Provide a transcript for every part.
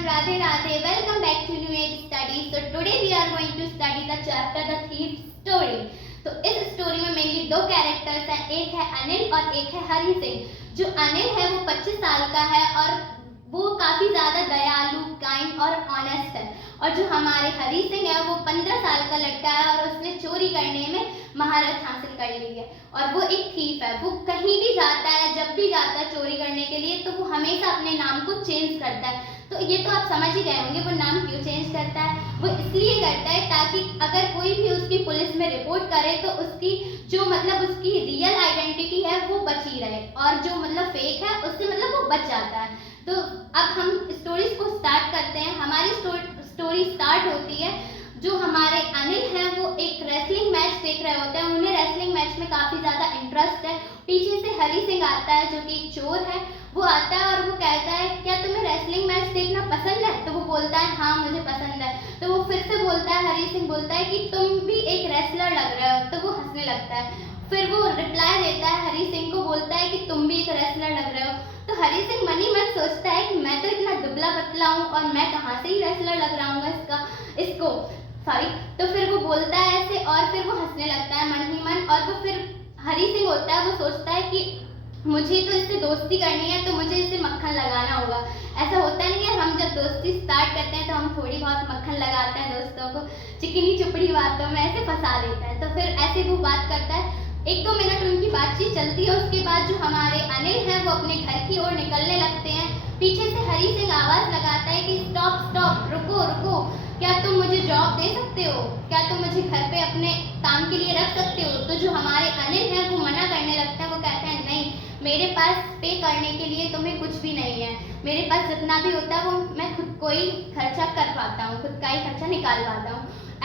Radhe Radhe. Welcome back to New Age Studies. So today we are going to study the chapter The Thief Story. तो इस story में mainly दो characters हैं, एक है अनिल और एक है हरी सिंह। जो अनिल है वो 25 साल का है और वो काफ़ी ज़्यादा दयालु, काइंड और ऑनेस्ट है। और जो हमारे हरी सिंह है वो 15 साल का लड़का है और उसने चोरी करने में महारत हासिल कर ली है और वो एक थीफ है। वो कहीं भी जाता है, जब भी जाता है चोरी करने के लिए, तो वो हमेशा अपने नाम को चेंज करता है। तो ये तो आप समझ ही गए होंगे वो नाम क्यों चेंज करता है। वो इसलिए करता है ताकि अगर कोई भी उसकी पुलिस में रिपोर्ट करे तो उसकी जो उसकी रियल आइडेंटिटी है वो बची रहे और जो फेक है उससे वो बच जाता है। तो अब हम स्टोरीज को स्टार्ट करते हैं। हमारी स्टोरी स्टार्ट होती है, जो हमारे अनिल हैं वो एक रेसलिंग मैच देख रहे होते हैं। उन्हें रेसलिंग मैच में काफ़ी ज़्यादा इंटरेस्ट है। पीछे से हरी सिंह आता है जो कि एक चोर है। वो आता है और वो कहता है, क्या तुम्हें रेसलिंग मैच देखना पसंद है? तो वो बोलता है, हाँ मुझे पसंद है। तो वो फिर से बोलता है, हरी सिंह बोलता है कि तुम भी एक रेसलर लग रहे हो। तो वो हंसने लगता है। फिर वो रिप्लाई देता है, हरी सिंह को बोलता है कि तुम भी एक रेसलर लग रहे हो। तो हरी सिंह मन ही मन सोचता है कि मैं तो इतना दुबला पतला हूँ और मैं कहाँ से ही रेसलर लग रहा हूँ इसको सॉरी। तो फिर वो बोलता है ऐसे और फिर वो हंसने लगता है मन ही मन। और वो फिर हरी सिंह होता है, वो सोचता है कि मुझे तो इससे दोस्ती करनी है, तो मुझे इससे मक्खन लगाना होगा। ऐसा होता नहीं है, हम जब दोस्ती स्टार्ट करते हैं तो हम थोड़ी बहुत मक्खन लगाते हैं दोस्तों को, चिकनी चुपड़ी बातों में ऐसे फंसा देते हैं। तो फिर ऐसे वो बात करता है। 1-2 मिनट उनकी बातचीत चलती है। उसके बाद जो हमारे अनिल हैं वो अपने घर की ओर निकलने लगते हैं। पीछे से हरी सिंह आवाज़ लगाता है कि स्टॉप स्टॉप, रुको रुको, क्या तुम मुझे जॉब दे सकते हो? क्या तुम मुझे घर पे अपने काम के लिए रख सकते हो? तो जो हमारे अनिल हैं वो मना करने लगता है। वो कहते हैं, नहीं, मेरे पास पे करने के लिए तुम्हें कुछ भी नहीं है। मेरे पास जितना भी होता है वो मैं खुद को ही खर्चा कर पाता हूँ, खुद का ही खर्चा निकाल पाता हूँ।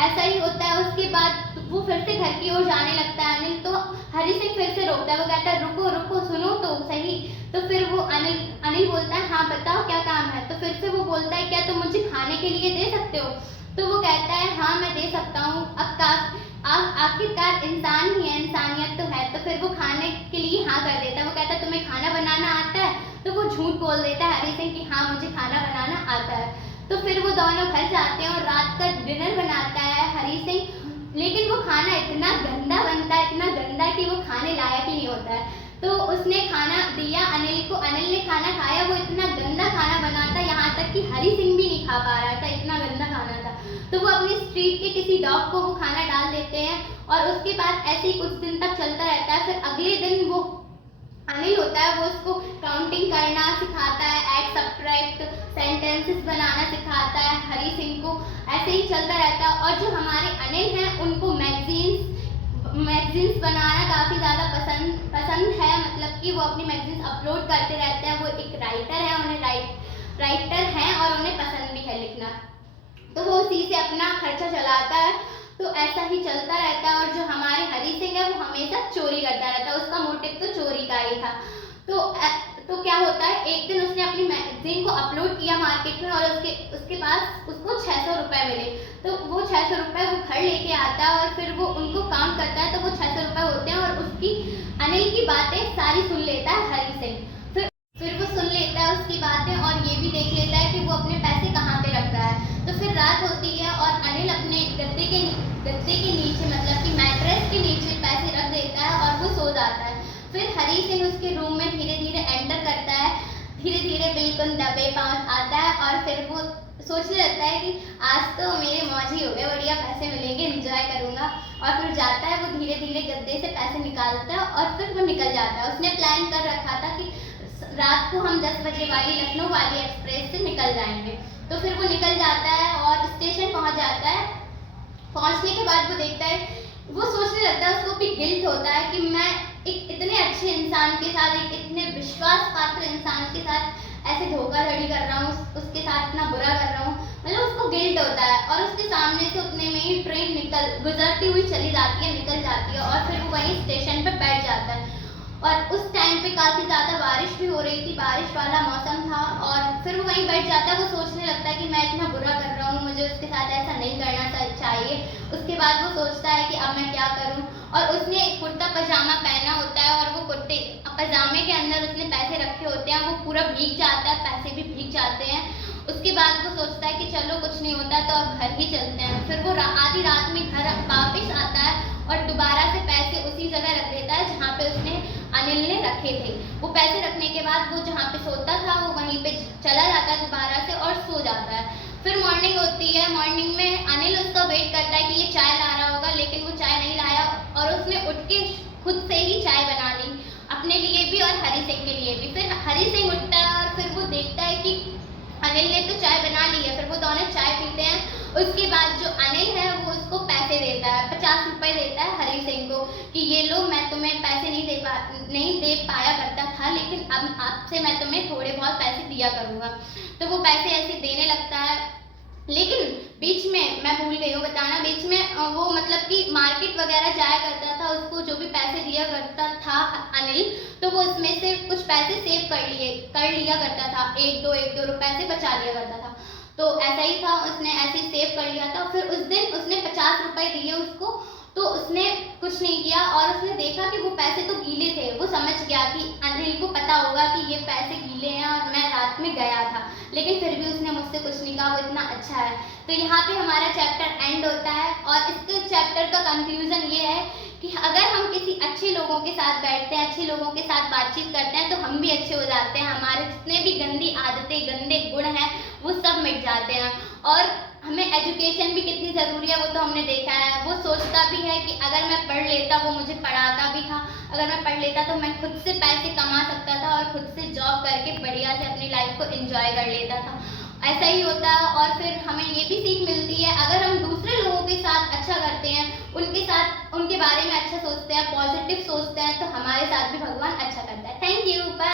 ऐसा ही होता है। उसके बाद वो फिर से घर की ओर जाने लगता है अनिल। तो हरी सिंह फिर से रोकता है। वो कहता है, रुको रुको, सुनो तो सही। तो फिर वो अनिल बोलता है, हाँ बताओ क्या काम है? तो फिर से वो बोलता है, क्या तुम मुझे खाने के लिए दे सकते हो? तो वो कहता है, हाँ मैं दे सकता हूँ। आखिरकार इंसान ही है, इंसानियत तो है। तो फिर वो खाने के लिए हाँ कर देता है। वो कहता है, तुम्हें खाना बनाना आता है? तो वो झूठ बोल देता है हरी सिंह कि हाँ मुझे खाना बनाना आता है। तो फिर वो दोनों घर जाते हैं और रात का डिनर बनाता है हरी सिंह। लेकिन वो खाना इतना गंदा बनता है, इतना गंदा कि वो खाने लायक ही नहीं होता है। तो उसने खाना दिया अनिल को, अनिल ने खाना खाया। वो इतना गंदा खाना बना था, यहाँ तक कि हरी सिंह भी नहीं खा पा रहा था, इतना गंदा खाना था। तो वो अपनी स्ट्रीट के किसी डॉग को वो खाना डाल देते हैं और उसके बाद ऐसे ही कुछ दिन तक चलता रहता है। फिर अगले दिन वो अनिल होता है, वो उसको काउंटिंग करना सिखाता है, ऐड सब्ट्रैक्ट सेंटेंसेस बनाना सिखाता है हरी सिंह को। ऐसे ही चलता रहता है। और जो हमारे अनिल हैं उनको मैगजीन्स बनाना काफ़ी ज़्यादा पसंद है। कि वो अपनी मैगजीन्स अपलोड करते रहते हैं। वो एक राइटर है, राइटर हैं और उन्हें पसंद भी है लिखना। तो वो उसी से अपना खर्चा चलाता है। तो ऐसा ही चलता रहता है। और जो हमारे हरी सिंह है वो हमेशा चोरी करता रहता है। उसका मोटिव तो चोरी का ही था। तो क्या होता है, एक दिन उसने अपनी मैगजीन को अपलोड किया मार्केट में और उसके पास उसको 600 रुपये मिले। तो वो 600 रुपये वो घर लेके आता है और फिर वो उनको काम करता है। तो वो 600 रुपये होते हैं और उसकी अनिल की बातें सारी सुन लेता है हरी सिंह। फिर वो सुन लेता है उसकी बातें और ये भी देख लेता है कि वो अपने पैसे कहाँ पे रख रहा है। तो फिर रात होती है और अनिल अपने गद्दे के नीचे कि मैट्रेस के नीचे पैसे रख देता है और वो सो जाता है। फिर हरी सिंह उसके रूम में धीरे धीरे एंटर करता है। धीरे धीरे बिल्कुल दबे पाँव आता है और फिर वो सोचने लगता है कि आज तो मेरे मौज ही हो गए, बढ़िया पैसे मिलेंगे, एंजॉय करूँगा। और फिर जाता है, वो धीरे धीरे गद्दे से पैसे निकालता है और फिर वो निकल जाता है। उसने प्लान कर रखा था कि रात को हम 10 बजे वाली लखनऊ वाली एक्सप्रेस से निकल जाएंगे। तो फिर वो निकल जाता है और स्टेशन पहुँच जाता है। पहुँचने के बाद वो देखता है, वो सोचने लगता है, उसको भी गिल्ट होता है कि मैं एक इतने अच्छे इंसान के साथ, एक इतने विश्वास पात्र इंसान के साथ ऐसे धोखाधड़ी कर रहा हूँ, उसके साथ इतना बुरा कर रहा हूँ। उसको गिल्ट होता है। और उसके सामने से उतने में ही ट्रेन गुजरती हुई चली जाती है, निकल जाती है और फिर वो वहीं स्टेशन पे बैठ जाता है। और उस टाइम पे काफ़ी ज़्यादा बारिश भी हो रही थी, बारिश वाला मौसम था। और फिर वो वहीं बैठ जाता है। वो सोचने लगता है कि मैं इतना बुरा कर रहा हूँ, मुझे उसके साथ ऐसा नहीं करना चाहिए। उसके बाद वो सोचता है कि अब मैं क्या करूँ। और उसने एक कुर्ता पजामा पहना होता है और वो कुर्ते पजामे के अंदर उसने पैसे रखे होते हैं। वो पूरा भीग जाता है, पैसे भी भीग जाते हैं। उसके उसके बाद वो सोचता है कि चलो कुछ नहीं होता तो अब घर ही चलते हैं। फिर वो आधी रात में घर वापस आता है और दोबारा से पैसे उसी जगह रख देता है जहाँ पे उसने अनिल ने रखे थे। वो पैसे रखने के बाद वो जहाँ पे सोता था वो वहीं पे चला जाता है दोबारा से और सो जाता है। फिर मॉर्निंग होती है। मॉर्निंग में अनिल उसका वेट करता है कि ये चाय ला रहा होगा, लेकिन वो चाय नहीं लाया और उसने उठ के खुद से ही चाय बना ली, अपने लिए भी और हरी सिंह के लिए भी। फिर हरी सिंह उठता है और फिर वो देखता है कि अनिल ने तो चाय बना ली है। फिर वो दोनों चाय पीते हैं। उसके बाद जो अनिल है वो उसको पैसे देता है, 50 रुपए देता है हरी सिंह को कि ये लो, मैं तुम्हें पैसे नहीं दे पाया करता था, लेकिन अब आपसे मैं तुम्हें थोड़े बहुत पैसे दिया करूँगा। तो वो पैसे ऐसे देने लगता है। लेकिन बीच में मैं भूल गई हूँ बताना, बीच में वो मतलब कि मार्केट वगैरह जाया करता था, उसको जो भी पैसे दिया करता था अनिल, तो वो उसमें से कुछ पैसे सेव कर लिया करता था, एक दो रुपए से बचा लिया करता था। तो ऐसा ही था, उसने ऐसे ही सेव कर लिया था। फिर उस दिन उसने 50 रुपए दिए उसको, तो उसने कुछ नहीं किया और उसने देखा कि वो पैसे तो गीले थे। वो समझ गया कि अनिल को पता होगा कि ये पैसे गीले हैं और मैं रात में गया था, लेकिन फिर भी उसने मुझसे कुछ नहीं कहा, वो इतना अच्छा है। तो यहाँ पे हमारा चैप्टर एंड होता है और इसके चैप्टर का कंक्लूजन ये है कि अगर हम किसी अच्छे लोगों के साथ बैठते हैं, अच्छे लोगों के साथ बातचीत करते हैं, तो हम भी अच्छे हो जाते हैं। हमारे जितने भी गंदी आदतें, गंदे गुण हैं, वो सब मिट जाते हैं। और हमें एजुकेशन भी कितनी ज़रूरी है वो तो हमने देखा है। वो सोचता भी है कि अगर मैं पढ़ लेता, वो मुझे पढ़ाता भी था, अगर मैं पढ़ लेता तो मैं खुद से पैसे कमा सकता था और खुद से जॉब करके बढ़िया से अपनी लाइफ को एंजॉय कर लेता था। ऐसा ही होता है। और फिर हमें ये भी सीख मिलती है, अगर हम दूसरे लोगों के साथ अच्छा करते हैं, उनके साथ उनके बारे में अच्छा सोचते हैं, पॉजिटिव सोचते हैं, तो हमारे साथ भी भगवान अच्छा करता है। Thank you, bye.